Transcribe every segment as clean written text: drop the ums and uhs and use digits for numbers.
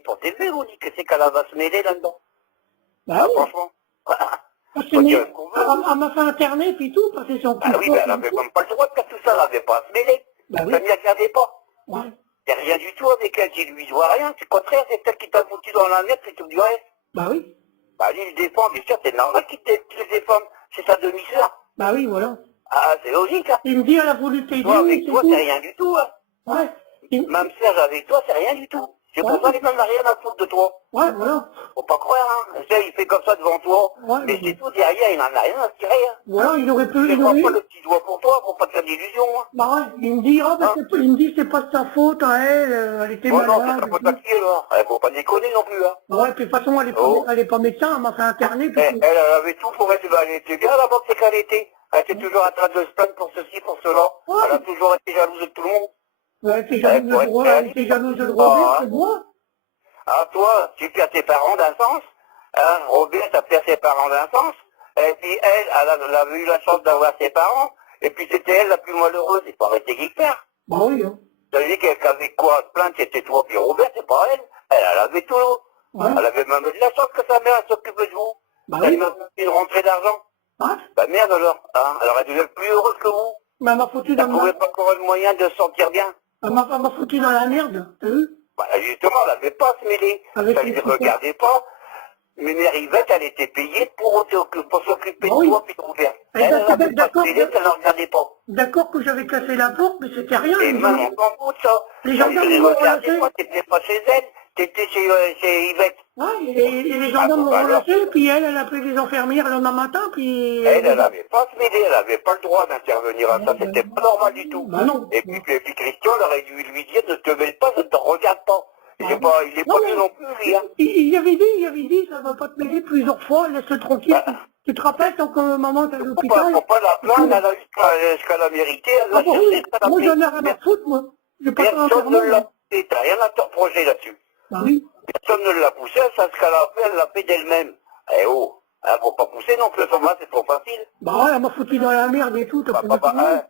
pour t'élever, Monique, c'est qu'elle va se mêler là-dedans. Bah oui. Franchement. Elle m'a fait interner, puis tout, parce que son Ah oui, mais elle avait même pas le droit de faire tout ça, elle avait pas à se mêler. Bah oui. Ça n'y regardait pas. Ouais. Il n'y a rien du tout avec elle, tu lui dois rien, c'est le contraire, c'est elle qui t'a foutu dans la merde, c'est tout du reste. Bah oui. Bah lui, il le défend, bien sûr, c'est normal qu'il te défende, c'est sa demi-sœur. Bah oui, voilà. Ah, c'est logique, hein. Il me dit, elle a voulu t'aider. Toi, avec toi, c'est rien du tout, hein. Ouais. Même Serge, avec toi, c'est rien du tout. C'est pour ça qu'il n'en a rien à foutre de toi. Ouais, voilà. Faut pas croire, hein. Serge, il fait comme ça devant toi. Ouais, mais c'est tout, derrière, il n'en a rien à tirer, hein. Voilà, il aurait pu... Je ne prends pas le petit doigt pour toi, faut pas te faire d'illusions, hein. Bah ouais, il me dit, il me dit, c'est pas de sa faute à elle, elle était malade. Non, c'est pas ta fille, alors. Faut pas déconner non plus, hein. Ouais, puis de toute façon, elle est pas médecin, elle m'a fait interner. Elle avait tout pour être, elle était bien là-bas, c'est qu'elle était. Elle était toujours en train de se plaindre pour ceci, pour cela. Ouais. Elle a toujours été jalouse de tout le monde. Ouais, elle était jalouse de Robert, c'est moi. Ah, toi, tu perds tes parents d'un sens. Hein, Robert, ça perd ses parents d'un sens. Et puis elle avait eu la chance d'avoir ses parents. Et puis c'était elle la plus malheureuse. C'est pas arrêté qui perd. Bah oui, hein. Ça veut dire qu'elle avait quoi à se plaindre, c'était toi, puis Robert, c'est pas elle. Elle avait tout. Ouais. Elle avait même eu la chance que sa mère s'occupe de vous. Bah Elle oui. m'a fait une rentrée d'argent. Ouais. Bah merde alors. Hein, elle aurait dû être plus heureuse que vous. Mais elle m'a foutu Elle dans trouvait pas encore le moyen de se sentir bien. Elle m'a foutu dans la merde, t'as vu? Bah, justement, elle n'avait pas à se mêler. Avec Ça les ne lui critères. regardait pas. Mais Mère Yvette, elle était payée pour s'occuper Bah de oui. toi puis de Robert. Eh Elle ben, n'avait pas d'accord, se mêler, elle ne regardait pas. D'accord que j'avais cassé la porte, mais c'était rien. Et les même gens- on s'en fout de ça. Les Ça gendarmes ne m'ont regardait relâché. pas, t'étais pas chez elle, t'étais chez Yvette. Ouais, et les gendarmes m'ont bah alors. relâché, puis elle a pris les infirmières le lendemain matin, puis... Elle n'avait pas à se mêler, elle n'avait pas le droit d'intervenir à ça, c'était pas normal du tout. Bah non. Et puis Christian, elle aurait dû lui dire, ne te mêle pas, ne te regarde pas. Il n'est pas mieux non plus, lui, hein. Il avait dit, ça va pas te mêler plusieurs fois, laisse-le tranquille. Bah. Tu te rappelles tant que maman était à l'hôpital? Faut pas la plaindre, elle a eu ce qu'elle a mérité, elle l'a Ah bah cherché, oui, elle a moi fait. j'en ai rien à foutre, moi. J'ai pas fait Personne ne internet. l'a poussé, t'as rien à te reprocher là-dessus. Bah oui. Personne ne l'a poussé, ça ce qu'elle a fait, elle l'a fait d'elle-même. Eh oh, hein, faut pas pousser non plus, ça c'est trop facile. Bah ouais, elle m'a foutu dans la merde et tout, t'as pas Hein.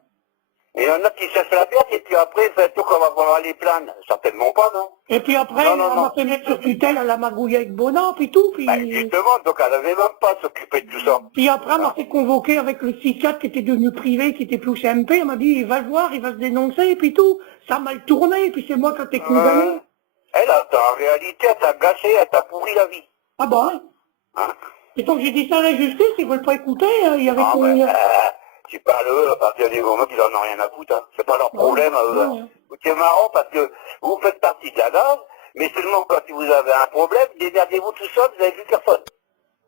Et il y en a qui cherchent la merde et puis après, c'est tout qu'on va pouvoir aller plaindre. Certainement pas, non. Et puis après, Non, elle non, m'a non. fait mettre sur tutelle, elle a magouillé avec Bonan, puis tout, puis... Justement, donc elle avait même pas à s'occuper de tout ça. Puis après, elle m'a fait convoquer avec le psychiatre qui était devenu privé, qui était plus au CMP, elle m'a dit, il va le voir, il va se dénoncer, et puis tout. Ça a mal tourné, puis c'est moi qui ai été condamné. Elle, en réalité, elle t'a gâché, elle t'a pourri la vie. Ah bah ouais. Hein. Et donc j'ai dit ça à la justice, ils veulent pas écouter, il y avait... Ah, tu parles eux, à partir du moment qu'ils en ont rien à foutre, hein. C'est pas leur problème à eux. Hein. C'est marrant parce que vous faites partie de la base, mais seulement quand vous avez un problème, démerdez-vous tout seul, vous n'avez vu personne.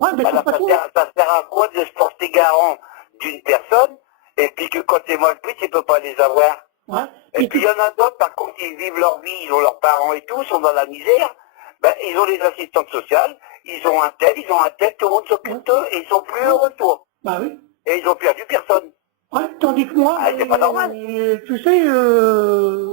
Ouais, mais Alors, ça sert à quoi de se porter garant d'une personne, et puis que quand c'est mal pris, tu peux pas les avoir. Ouais. Et puis il y en a d'autres, par contre, ils vivent leur vie, ils ont leurs parents et tout, sont dans la misère, ben, ils ont les assistantes sociales, ils ont un tel, tout le monde s'occupe d'eux, et ils sont plus heureux de toi. Bah oui. Et ils ont perdu personne. Ouais, tandis que moi, Ah, c'est pas normal. tu sais,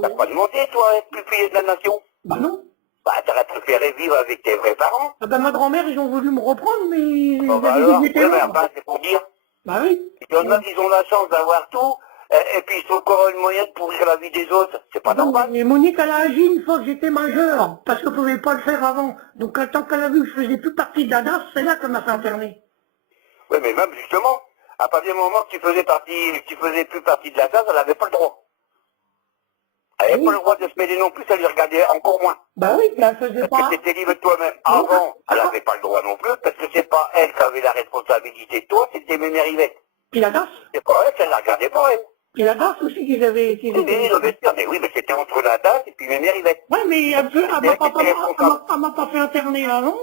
T'as pas demandé, toi, à être plus payé de la nation. bah non. Bah, t'aurais préféré vivre avec tes vrais parents. Ah bah ma grand-mère, ils ont voulu me reprendre, mais... Bon, bah ils alors, étaient ouais, mais là. enfin, c'est pour dire. Bah oui. Il y en a qui ont la chance d'avoir tout, et puis ils ont encore le moyen de pourrir la vie des autres. C'est pas normal. Mais Monique, elle a agi une fois que j'étais majeur, parce qu'elle ne pouvait pas le faire avant. Donc tant qu'elle a vu que je faisais plus partie de la DAS, c'est là qu'elle m'a fait interner. Oui, mais même justement, à partir du moment que tu faisais plus partie de la classe, elle n'avait pas le droit. Elle n'avait pas le droit de se mêler non plus, ça lui regardait encore moins. Bah oui, mais elle faisait Parce pas... que t'étais libre de toi-même. Avant, elle n'avait pas le droit non plus, parce que c'est pas elle qui avait la responsabilité de toi, c'était Mémère Yvette. Puis la DAS. C'est pas elle, elle la regardait pas, elle. Puis la DAS aussi qu'ils avaient... Oui, mais oui, mais c'était entre la DAS et puis Mémère Yvette. Ouais, mais elle m'a pas fait interner avant,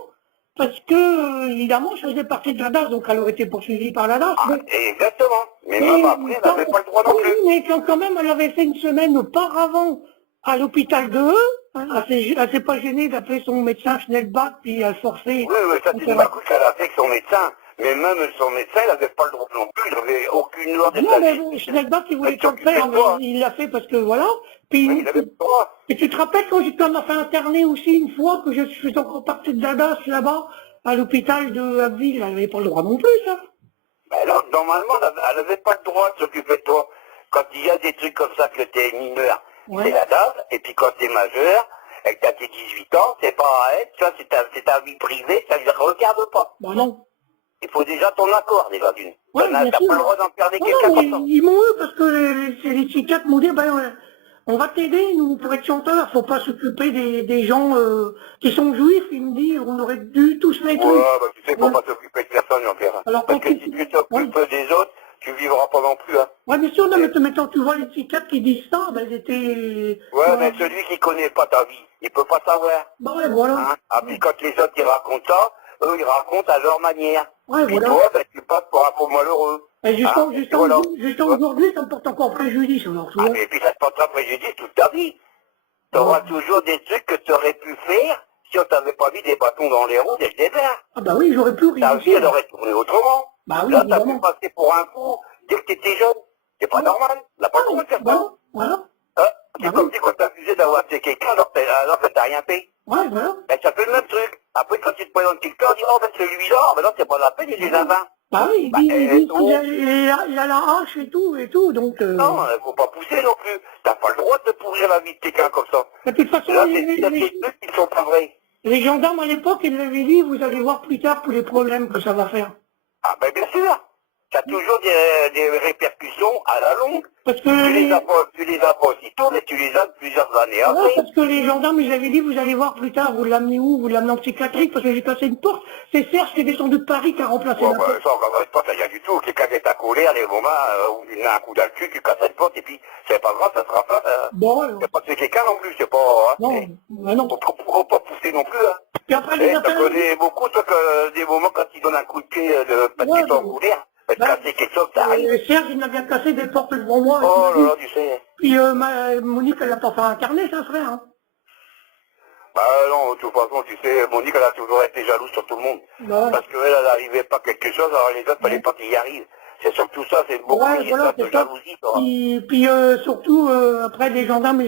parce que, évidemment, je faisais partie de la DAS, donc elle aurait été poursuivie par la DAS. Ah, exactement. Mais même après, elle n'avait pas le droit non plus. Oui, mais quand même, elle avait fait une semaine auparavant à l'hôpital de eux. Hein, elle s'est pas gênée d'appeler son médecin Schnellbach, puis elle forçait. Oui, ça c'est pas cool qu'elle a fait avec son médecin. Mais même son médecin, il n'avait pas le droit non plus, il n'avait aucune loi de Non, mais Schnellbach, il voulait pas le faire, mais il l'a fait parce que voilà. Puis, il avait le droit. Et tu te rappelles quand on m'a fait interner aussi une fois que je suis encore partie de la DAS là-bas, à l'hôpital de Abbeville, elle n'avait pas le droit non plus, ça. Mais alors, normalement, elle n'avait pas le droit de s'occuper de toi. Quand il y a des trucs comme ça que tu es mineur, c'est la DAS, et puis quand tu es majeur, et que t'as tes 18 ans, c'est pas à elle, ça c'est ta vie privée, ça ne le regarde pas. Bah non. Il faut déjà ton accord, déjà d'une. Ouais, bien T'as sûr. pas le droit d'enfermer Non, quelqu'un non, mais comme ça. ils m'ont eu parce que les psychiatres m'ont dit, ben, on va t'aider, nous, pour être chanteur, faut pas s'occuper des gens qui sont juifs, ils me disent, on aurait dû tous les trucs. Ouais, bah tu sais, faut Ouais. pas s'occuper de personne, Jean-Pierre. Alors, Parce quand que si tu ouais. t'occupes des autres, tu vivras pas non plus, hein. Ouais, bien sûr, non, mais quand tu vois les psychiatres qui disent ça, ben, ils étaient... Ouais, mais celui qui connaît pas ta vie, il peut pas savoir. Bah ouais, voilà. Hein. Ah, puis quand les autres ils racontent ça, eux ils racontent à leur manière. Ouais, Puis voilà. toi, ben, tu passes pour un pauvre malheureux. Et Hein. Et voilà. jusqu'à aujourd'hui, ça me porte encore préjudice, alors, tu Ah, vois. mais puis ça te portera préjudice toute ta vie. Tu auras toujours des trucs que tu aurais pu faire si on t'avait pas mis des bâtons dans les roues dès le départ. Ah bah oui, j'aurais pu Ta vie, réussir. elle aurait tourné autrement. Bah oui, Là, t'as pu évidemment. passer pour un fou dès que t'étais jeune. C'est pas normal. On n'a pas le droit de faire ça. Voilà, voilà. Hein. Bah C'est comme oui. si quand t'accusais d'avoir tué quelqu'un alors que t'as rien fait. Ouais, voilà. Ben, ça fait le même truc. Après, quand tu te présentes quelqu'un, on dit, oh, ben, celui-là, ben non, c'est pas la peine, il est là-bas. Bah oui, Bah, il dit donc, qu'il a la hache et tout, donc... non, faut pas pousser non plus. T'as pas le droit de pourrir la vie de quelqu'un comme ça. De toute façon, Là, c'est des trucs qui sont pas vrais. les gendarmes à l'époque, ils l'avaient dit, vous allez voir plus tard tous les problèmes que ça va faire. Ah, ben, bien sûr. T'as toujours des répercussions à la longue. Parce que Tu les as pas aussitôt, mais tu les as plusieurs années voilà, après. parce que les gendarmes, ils avaient dit, vous allez voir plus tard, vous l'amenez où? Vous l'amenez en psychiatrique, parce que j'ai passé une porte. C'est Serge qui est descendu de Paris qui a remplacé Bon, la ben, porte. ça, on commence pas, ça y a du tout. Quelqu'un est à colère, les moments où il a un coup dans le cul, tu casses une porte, et puis, c'est pas grave, ça sera pas. Bon, C'est pas tuer quelqu'un non plus, c'est pas... Hein, non, bah non. faut pas pousser non plus, hein. Puis après, les Tu affaires... connais beaucoup, toi, que des moments quand ils donnent un coup de pied parce qu'ils sont en colère, parce que casser quelque chose, ça arrive. Serge, il m'a bien cassé des portes devant moi. Et Oh puis, là là, tu sais. puis Monique, elle l'a pas fait incarner, ça serait, hein. Bah non, de toute façon, tu sais, Monique, elle a toujours été jalouse sur tout le monde. Bah, Parce qu'elle, elle n'arrivait pas à quelque chose, alors les autres, fallait pas qu'ils y arrivent. C'est surtout ça, c'est beaucoup ouais, une voilà, histoire de c'est ça. jalousie, toi. Puis surtout, après, les gendarmes,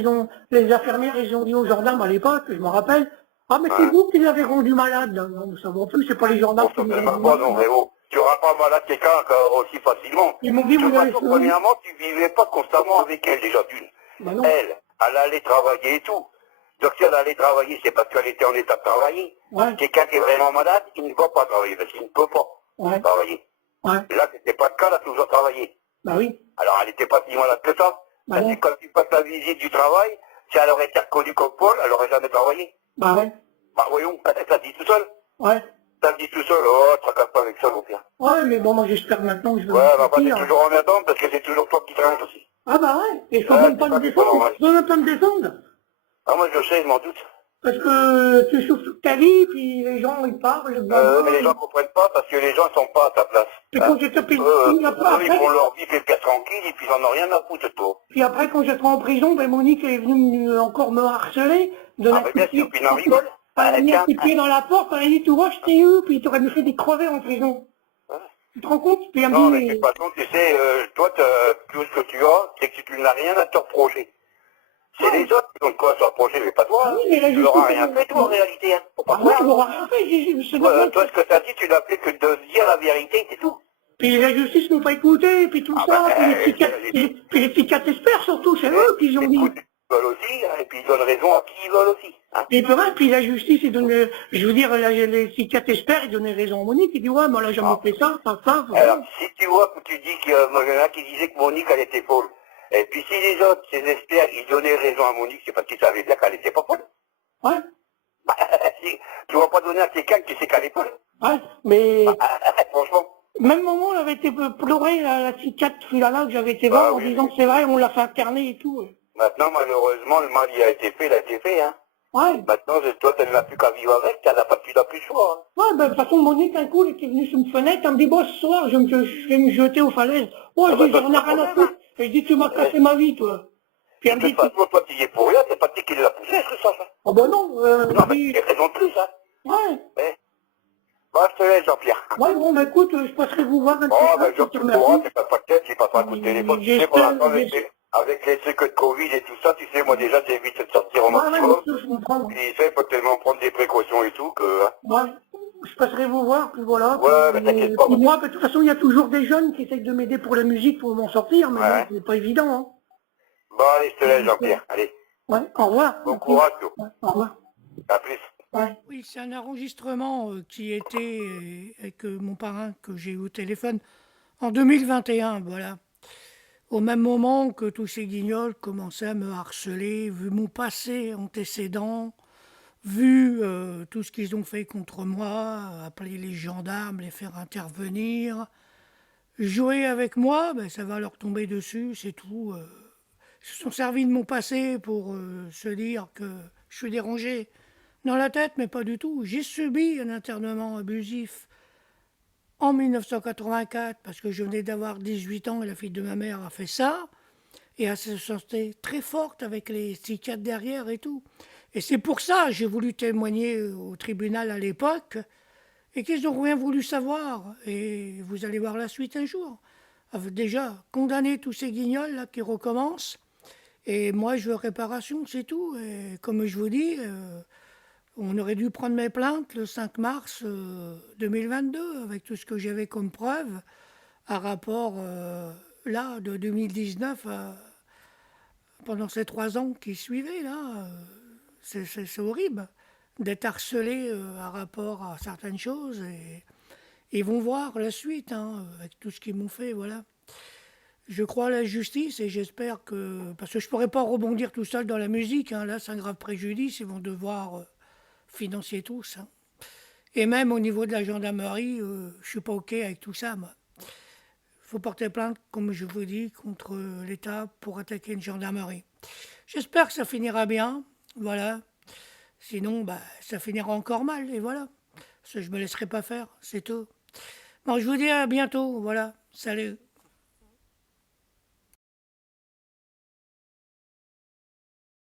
les infirmières, ils ont dit aux gendarmes à l'époque, je me rappelle, ah, mais c'est vous qui l'avez rendu malade. Non, nous savons plus, c'est pas les gendarmes qui Bon, nous ça ont fait rendu pas, non, malade. Réo. Tu auras pas malade quelqu'un aussi facilement. Ils m'ont dit, De vous toute allez façon, se... premièrement, tu vivais pas constamment avec elle, déjà d'une. Bah non. Elle allait travailler et tout. Donc si elle allait travailler, c'est parce qu'elle était en état de travailler. Ouais. Quelqu'un qui est vraiment malade, il ne va pas travailler, parce qu'il ne peut pas Ouais. travailler. Ouais. Et là, c'était pas le cas, elle a toujours travaillé. Bah oui. Alors, elle n'était pas si malade que ça. Bah Parce non. que quand tu passes la visite du travail, si elle aurait été reconnue comme Paul, elle aurait jamais travaillé. Bah ouais. Bah voyons, ça te dit tout seul. Ouais. Ça te dit tout seul, oh, tu ne pas avec ça, mon pire. Ouais, mais bon, moi j'espère maintenant que je vais Ouais, me bah, c'est sortir. toujours emmerdant, parce que c'est toujours toi qui traînes aussi. Ah bah ouais. Et je peux Ouais, même pas c'est me pas défendre. normal. Je peux même pas me défendre. Ah, moi, je sais, je m'en doute. Parce que tu souffres toute ta vie, puis les gens, ils parlent, Mais les gens ne comprennent pas, parce que les gens ne sont pas à ta place. Puis Hein. quand j'ai tapé Eux, après, ils font leur vie pépère tranquille, et puis ils en ont rien à foutre de toi. puis après, quand j'étais en prison, ben Monique est venue encore me harceler, donner Ah, un mais coup de bien sûr, pied. puis il en rigole. Elle a mis un Tiens. coup de pied dans la porte, elle a dit, tu vois, je t'ai eu, puis t'aurais me fait des crevets en prison. Ouais. Tu te rends compte? Puis elle Non, me mais de dit, toute façon, tu sais, toi, tout ce que tu as, c'est que tu n'as rien à te reprocher. C'est les autres qui ont de quoi se reprocher, mais pas toi. ah oui, mais la Tu leur as justice... rien fait, toi, en réalité. Hein. Faut pas Ah ouais, croire. elle m'aura rien fait, c'est normal. Toi, ce que tu as dit, tu n'as fait que de dire la vérité, c'est tout. Puis la justice nous pas écouté, puis tout Ah ça, bah, puis les psychiatres experts surtout, c'est eux qui ont dit. Écoute, ils veulent aussi, hein, et puis ils donnent raison à qui ils veulent aussi. Hein. Et puis, ouais, puis la justice, ils donnent, je veux dire, les psychiatres experts, ils donnaient raison à Monique, ils disent, ouais, moi, là, jamais fait ça, Alors, si tu vois que tu dis que moi, il y en a qui disaient que Monique, elle était folle. Et puis si les autres, ces experts, ils donnaient raison à Monique, c'est parce qu'ils savaient bien qu'elle était pas folle. Ouais, Bah, tu vas pas donner à quelqu'un qui sait qu'elle est folle. ouais, mais Franchement. même moment, elle avait été pleurée, la psychiatre, celui-là, que j'avais été Bah voir, en oui, disant oui. que c'est vrai, on l'a fait interner et tout. Maintenant, malheureusement, le mal, il a été fait, hein. Ouais, Maintenant, toi, tu n'as plus qu'à vivre avec, tu n'as plus le choix, hein. ouais, ben, de toute façon, Monique, un coup, elle était venue sur une fenêtre, elle me dit, bon, ce soir, je vais me jeter aux falaises. Ouais, je dis, bah, j'en ai rien à foutre. Et je dis, tu m'as cassé ma vie, toi. Puis elle De me toute dit, façon, toi, tu y es pour rien, c'est pas toi qui l'a poussé, c'est ça. oh ben non, Non, mais tu as raison de plus, hein. ouais. Bah, je te laisse, Jean-Pierre. Ouais, bon, bah écoute, je passerai vous voir un Oh, petit ben, peu, je je te te courant, remercie. c'est pas de tête, il passera un coup de téléphone. Tu sais, pour J'espère, l'instant, avec les trucs de Covid et tout ça, tu sais, moi, déjà, j'évite de sortir au Ouais, ouais, maximum. monsieur, je comprends. Puis, ça, il faut tellement prendre des précautions et tout que, hein. Ouais, je passerai vous voir, puis voilà. Ouais, mais t'inquiète pas. Puis moi, de toute façon, il y a toujours des jeunes qui essayent de m'aider pour la musique, pour m'en sortir, mais Ouais. bon, c'est pas évident, hein. Bon, allez, je te laisse, Jean-Pierre. Allez. Ouais, au revoir. Bon courage, Jo. Ouais, au revoir. À plus. Ouais. Oui, c'est un enregistrement qui était avec mon parrain que j'ai eu au téléphone en 2021, voilà. Au même moment que tous ces guignols commençaient à me harceler, vu mon passé antécédent, vu tout ce qu'ils ont fait contre moi, appeler les gendarmes, les faire intervenir, jouer avec moi, ben, ça va leur tomber dessus, c'est tout. Ils se sont servis de mon passé pour se dire que je suis dérangé dans la tête, mais pas du tout. J'ai subi un internement abusif en 1984 parce que je venais d'avoir 18 ans et la fille de ma mère a fait ça. Et elle se sentait très forte avec les psychiatres derrière et tout. Et c'est pour ça que j'ai voulu témoigner au tribunal à l'époque et qu'ils n'ont rien voulu savoir. Et vous allez voir la suite un jour. Déjà, condamner tous ces guignols là qui recommencent. Et moi, je veux réparation, c'est tout. Et comme je vous dis, on aurait dû prendre mes plaintes le 5 mars 2022 avec tout ce que j'avais comme preuve à rapport là de 2019 pendant ces 3 ans qui suivaient là. C'est horrible d'être harcelé à rapport à certaines choses et ils vont voir la suite hein, avec tout ce qu'ils m'ont fait, voilà. Je crois à la justice et j'espère que... Parce que je ne pourrais pas rebondir tout seul dans la musique, hein, là c'est un grave préjudice, ils vont devoir financer tout ça. Et même au niveau de la gendarmerie, je suis pas OK avec tout ça, moi. Il faut porter plainte, comme je vous dis, contre l'État pour attaquer une gendarmerie. J'espère que ça finira bien, voilà. Sinon, bah, ça finira encore mal, et voilà. Parce que je me laisserai pas faire, c'est tout. Bon, je vous dis à bientôt, voilà. Salut.